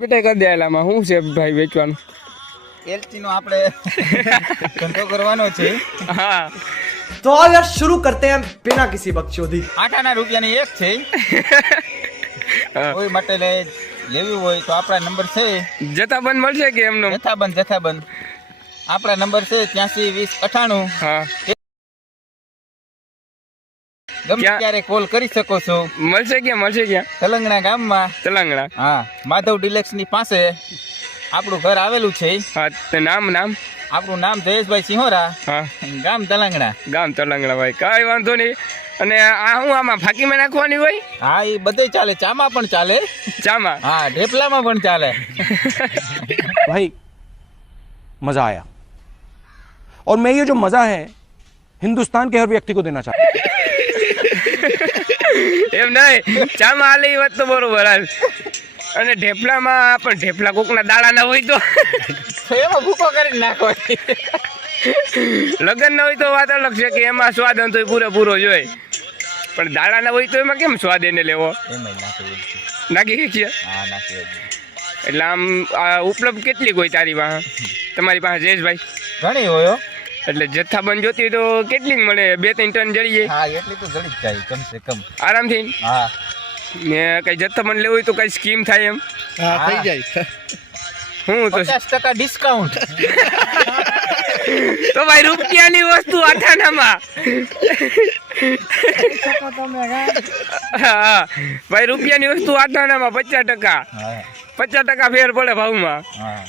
બેટા કરી દેલામાં શું છે ભાઈ વેચવાનું? એલચી નો આપણે ધંધો કરવાનો છે। હા तो आओ यार शुरू करते हैं बिना किसी बकचोदी। 8 રૂપિયાની એક છે। કોઈ માટે લેવી હોય તો આપણા નંબર છે। જથ્થાબંધ મળશે કે એમનો? જથ્થાબંધ આપણા નંબર છે 83 20 98। હા ગમે ત્યારે કોલ કરી શકો છો। મળશે ક્યાં? તલંગણા ગામમાં। તલંગણા? હા, માધવ ડિલેક્સ ની પાસે આપણું ઘર આવેલું છે। હા તો નામ આપણું નામ જયેશભાઈ સિંહોરા। હા ગામ તલંગણા। ભાઈ કાંઈ વાંધો નહીં। અને આ હું આમાં ફાકીમાં નાખવાની હોય? હા, એ બધે ચાલે। ચામાં પણ ચાલે। ચામાં? હા, ઢેપલામાં પણ ચાલે। भाई मजा आया और मैं ये जो मजा है हिंदुस्तान के हर व्यक्ति को देना चाहता हूं। એમ નહીં, ચામાં હાલે એ વાત તો બરોબર હાલ। અને ઢેપલામાં પણ ઢેપલા કોકના દાડા ના હોય તો એમાં ભૂકો કરી નાખવાની। લગન ના હોય તો વાત અલગ છે કે એમાં સ્વાદ તો પૂરેપૂરો જોઈએ, પણ દાડા ના હોય તો એમાં કેમ સ્વાદ એને લેવો? એમાં નાખી શકીએ? હા, નાખી। એટલે આમ ઉપલબ્ધ કેટલી હોય તારી પાસે, તમારી પાસે જયેશભાઈ? ઘણી હોય। એટલે જથ્થાબંધ જોતી હોય તો કેટલી મળે? 2-3 ટન જડી જાય? હા, એટલી તો જડી જ જાય કમ સે કમ આરામથી? હા। ને કઈ જથ્થાબંધ લેવું હોય તો કઈ સ્કીમ થાય એમ? હા, થઈ જાય। હું તો 50% ડિસ્કાઉન્ટ। તો ભાઈ રૂપિયાની વસ્તુ આઠાનામાં। હા ભાઈ, રૂપિયાની વસ્તુ આઠાનામાં 50%। હા 50% ફેર પડે ભાવમાં। હા।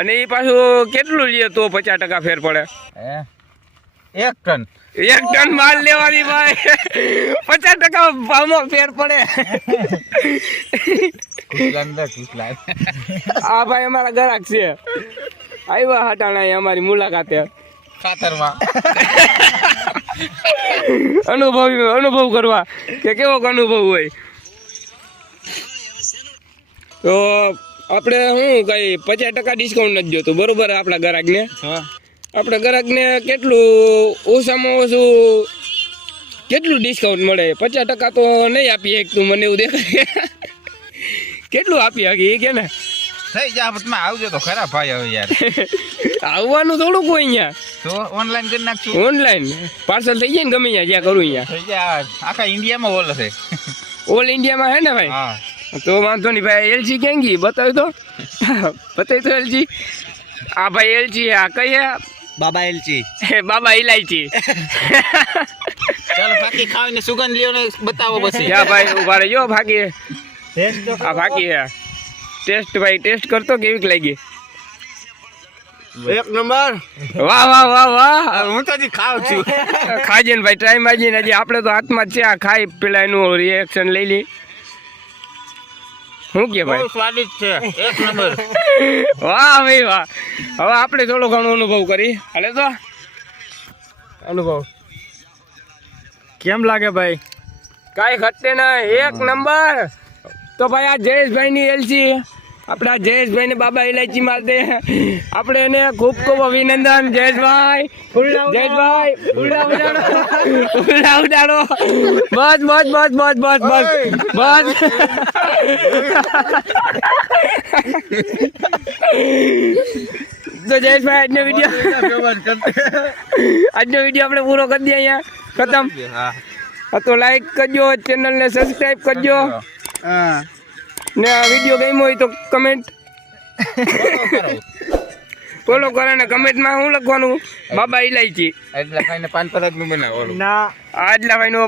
અને એ પાછું કેટલું લે તો 50% ફેર પડે? 1 ટન। 1 ટન માલ લેવાની ભાઈ 50% ભાવમાં ફેર પડે। આ ભાઈ અમારા ગ્રાહક છે, આવ્યા હટાણા અમારી મુલાકાતે ખાતરમાં અનુભવ કરવા કે કેવો અનુભવ હોય। તો આપણે શું કઈ 50% ડિસ્કાઉન્ટ નથી જોતું બરોબર આપણા ગ્રાહકને? આપણા ગ્રાહકને કેટલું ઓછામાં ઓછું કેટલું ડિસ્કાઉન્ટ મળે? 50% તો નહીં આપી એક, તું મને એવું દેખાય। કેટલું આપી હકી એ કે ને? થઈ જા તમે આવજો તો ખરા ભાઈ। હવે યાર આવવાનું થોડુંક હોય અહીંયા, તો ઓનલાઈન કરી નાખશું। ઓનલાઈન પાર્સલ થઈ જાય ને ગમે ત્યાં જ્યાં કરું અહીંયા? થઈ જા, આખા ઇન્ડિયામાં ઓલ છે। ઓલ ઇન્ડિયામાં હે ને ભાઈ? હા તો વાંધો નહીં ભાઈ। એલજી ક્યાં ગઈ બતાવી તો એલજી। આ ભાઈ એલજી આ કઈ હે? બાબા એલચી। બાબા ઇલાયચી। ચાલો ફાકી ખાવીને સુગંધ લ્યો ને બતાવો પછી। યા ભાઈ ઉભા રહેજો, ફાકી આ ફાકી હે। ટેસ્ટ ભાઈ ટેસ્ટ કરતો કેવી લાગી? 1 નંબર। વાહ વાહ વાહ વાહ। હું તો હજી ખાવ છું। ખાજે ને ભાઈ, ટ્રાય મારજે ને, હજી આપણે તો હાથમાં જ છે। આ ખાઈ પેલા એનું રિએક્શન લઈ લે। શું કે ભાઈ? બહુ સ્વાદિષ્ટ છે, 1 નંબર। વાહ ભાઈ વાહ। હવે આપણે થોડો ઘણો અનુભવ કરી હાલે તો અનુભવ કેમ લાગે ભાઈ? કાંઈ ઘટે નહીં, 1 નંબર। તો ભાઈ આ જયેશભાઈ ની એલચી, આપણા જયેશભાઈ ને બાબા ઇલાયચી માટે આપણે એને ખૂબ ખૂબ અભિનંદન। જયેશભાઈ ઉડાડો। બસ તો જયેશભાઈ આજનો વિડીયો આપણે પૂરો કરી દઈએ અહીંયા ખતમ। તો લાઈક કરજો, ચેનલને સબસ્ક્રાઈબ કરજો, ને આ વિડીયો ગમ્યો હોય તો કમેન્ટ ફોલો કરો ને કમેન્ટમાં શું લખવાનું? બાબા ઇલાયચી। એટલે ખાઈને 5 નું બનાવો। આજલા ભાઈ નો